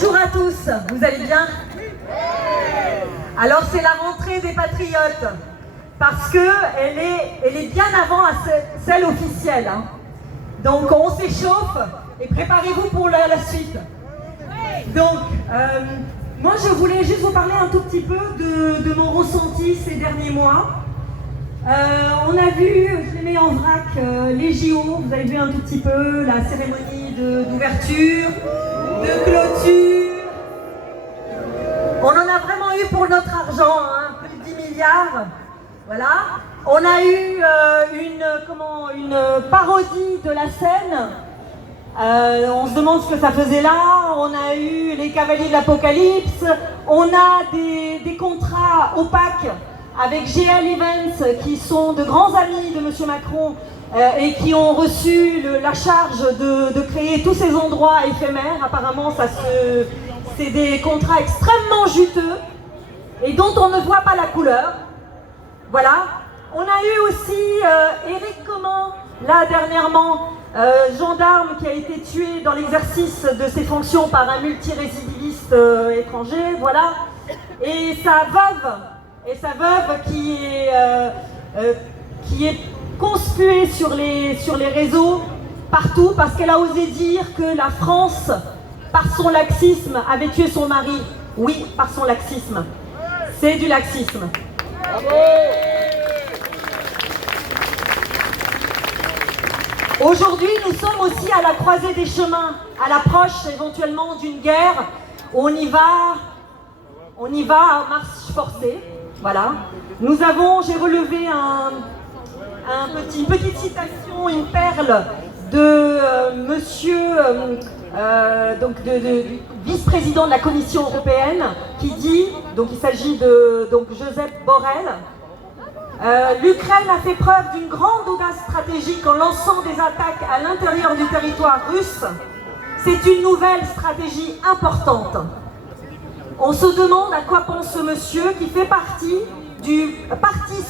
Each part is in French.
Bonjour à tous, vous allez bien? Alors c'est la rentrée des patriotes, parce qu'elle est bien avant celle officielle. Hein. Donc on s'échauffe et préparez-vous pour la suite. Donc, moi je voulais juste vous parler un tout petit peu de mon ressenti ces derniers mois. On a vu, je les mets en vrac, les JO, vous avez vu un tout petit peu la cérémonie d'ouverture, de clôture. On en a vraiment eu pour notre argent, hein, plus de 10 milliards. Voilà. On a eu une parodie de la scène. On se demande ce que ça faisait là. On a eu les Cavaliers de l'Apocalypse. On a des contrats opaques avec GL Events qui sont de grands amis de M. Macron et qui ont reçu la charge de créer tous ces endroits éphémères. Apparemment, c'est des contrats extrêmement juteux et dont on ne voit pas la couleur. Voilà. On a eu aussi Éric Comment, là dernièrement, gendarme qui a été tué dans l'exercice de ses fonctions par un multirécidiviste étranger, voilà. Et sa veuve qui est conspuée sur les réseaux partout parce qu'elle a osé dire que la France, par son laxisme, avait tué son mari. Oui, par son laxisme. C'est du laxisme. Bravo. Aujourd'hui, nous sommes aussi à la croisée des chemins, à l'approche éventuellement d'une guerre. On y va à marche forcée. Voilà. J'ai relevé une petite citation, une perle de monsieur, du vice-président de la Commission européenne, qui dit, donc il s'agit de Josep Borrell, l'Ukraine a fait preuve d'une grande audace stratégique en lançant des attaques à l'intérieur du territoire russe. C'est une nouvelle stratégie importante. On se demande à quoi pense ce monsieur qui fait partie du Parti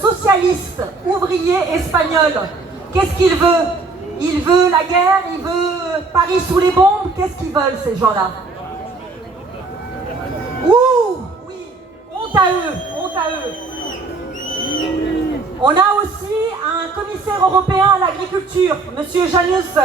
socialiste ouvrier espagnol. Qu'est-ce qu'il veut? Il veut la guerre, il veut Paris sous les bombes. Qu'est-ce qu'ils veulent ces gens-là? Ouh, oui, honte à eux, honte à eux. On a aussi un commissaire européen à l'agriculture, M. Janusz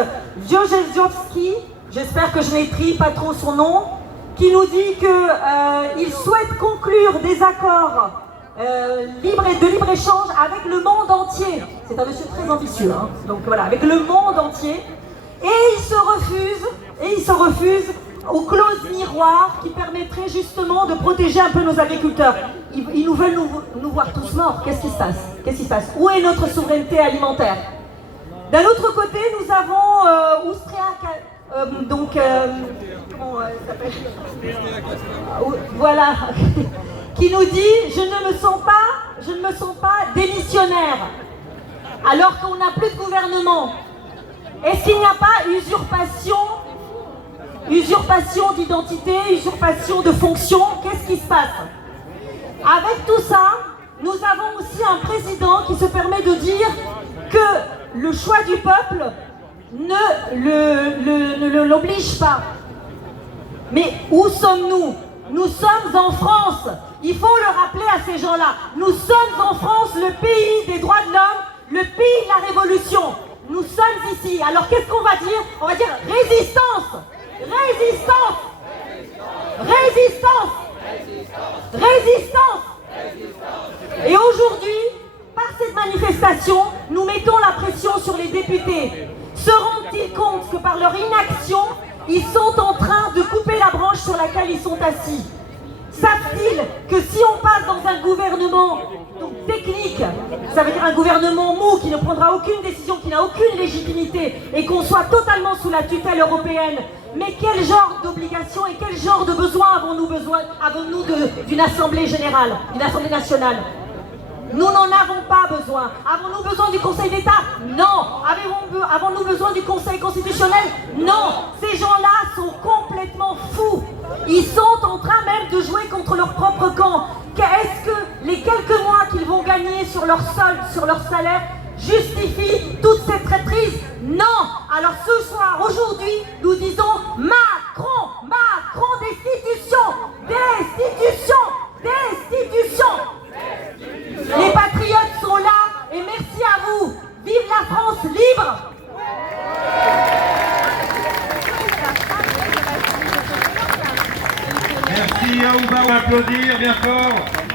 Wojciechowski, j'espère que je n'écris pas trop son nom, qui nous dit qu'il souhaite conclure des accords de libre-échange avec le monde entier. C'est un monsieur très ambitieux, hein. Donc voilà, avec le monde entier. Et il se refuse aux clauses miroirs qui permettraient justement de protéger un peu nos agriculteurs. Ils nous veulent nous voir tous morts. Qu'est-ce qui se passe? Qu'est-ce qui se passe? Où est notre souveraineté alimentaire? D'un autre côté, nous avons Austriac, comment elle s'appelle? Voilà, qui nous dit je ne me sens pas démissionnaire, alors qu'on n'a plus de gouvernement. Est-ce qu'il n'y a pas usurpation d'identité, usurpation de fonction? Qu'est-ce qui se passe? Avec tout ça, nous avons aussi un président qui se permet de dire que le choix du peuple ne l'oblige pas. Mais où sommes-nous? Nous sommes en France. Il faut le rappeler à ces gens-là. Nous sommes en France, le pays des droits de l'homme, le pays de la révolution. Nous sommes ici. Alors qu'est-ce qu'on va dire? On va dire résistance. Résistance. Résistance. Résistance. Et aujourd'hui, par cette manifestation, nous mettons la pression sur les députés. Se rendent-ils compte que par leur inaction, ils sont en train de couper la branche sur laquelle ils sont assis? Savent-ils que si on passe dans un gouvernement technique, ça veut dire un gouvernement mou qui ne prendra aucune décision, qui n'a aucune légitimité, et qu'on soit totalement sous la tutelle européenne, mais quel genre d'obligation et quel genre de besoin avons-nous d'une assemblée générale, d'une assemblée nationale? Nous n'en avons pas besoin. Avons-nous besoin du Conseil d'État? Non. Avons-nous besoin du Conseil constitutionnel? Non. Ces gens-là sont complètement fous. Ils sont en train même de jouer contre leur propre camp. Est-ce que les quelques mois qu'ils vont gagner sur leur solde, sur leur salaire, justifient toute cette traîtrise? Non. Alors ce soir, aujourd'hui, nous disons Macron, Macron ou bas, on va applaudir bien fort.